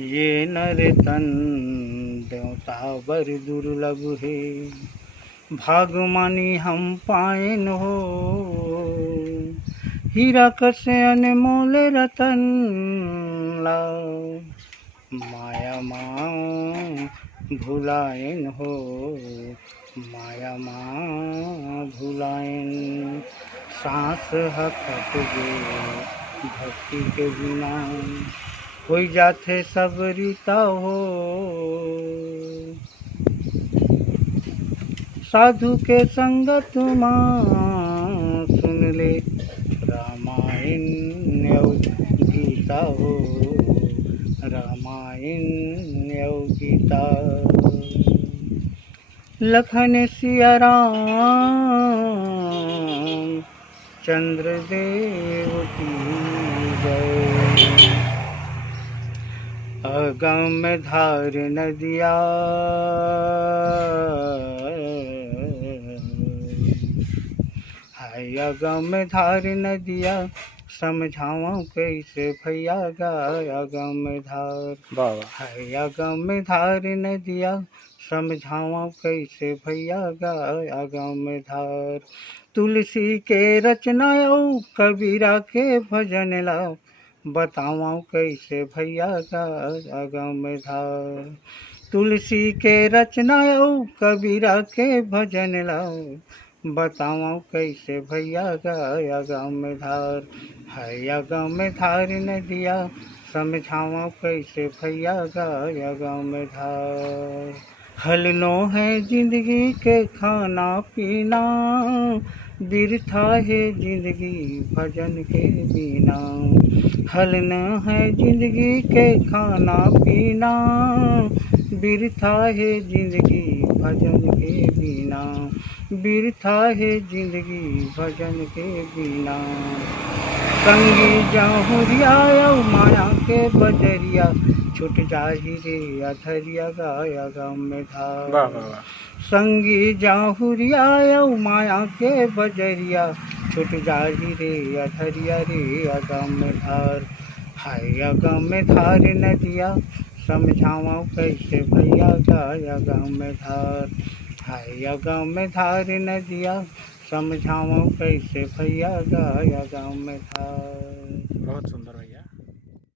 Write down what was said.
ये नर तन देवता बर दुर्लभ है, भाग मानी हम पाएन हो। हीरा कसे अनमोल रतन ला, माया माँ भुलाएन हो, माया माँ भुलाएन। सांस हकत गे भक्ति के बिना, कोई जाथे सब रीता हो। साधु के संगत माँ सुन ले, रामायण और गीता हो, रामायण और गीता। लखन सिया राम चंद्रदेव की जय। अगम धार नदिया है, अगम धार नदिया समझावा कैसे भैया गा। अगम धार है, अगम धार नदिया समझावा कैसे भैया गा। अगम धार तुलसी के रचना कबीरा के भजन ला, बतावा कैसे भैया गा। अगम धार तुलसी के रचना कबीरा के भजन ला, बतावा कैसे भैया गा। अगम धार है, अगम धार नदिया समझावा कैसे भैया गा। अगम धार हलनो है जिंदगी के खाना पीना, बिरथा है जिंदगी भजन के बिना। हलन है जिंदगी के खाना पीना, बिरथा है जिंदगी भजन के बिना। बिरथा है जिंदगी भजन के बिना। संगी जाहुरिया माया के बजरिया, छुट जाही रे अधरिया गाया गम धार। संगी जाहुरिया माया के बजरिया, छुट जाही रे अधरिया रे अगम धार। हाय अगम धार नदिया समझावा कैसे भैया गाया गम धार। हाय अगम धार नदिया समझावा कैसे भैया गाया गम धार। बहुत सुंदर।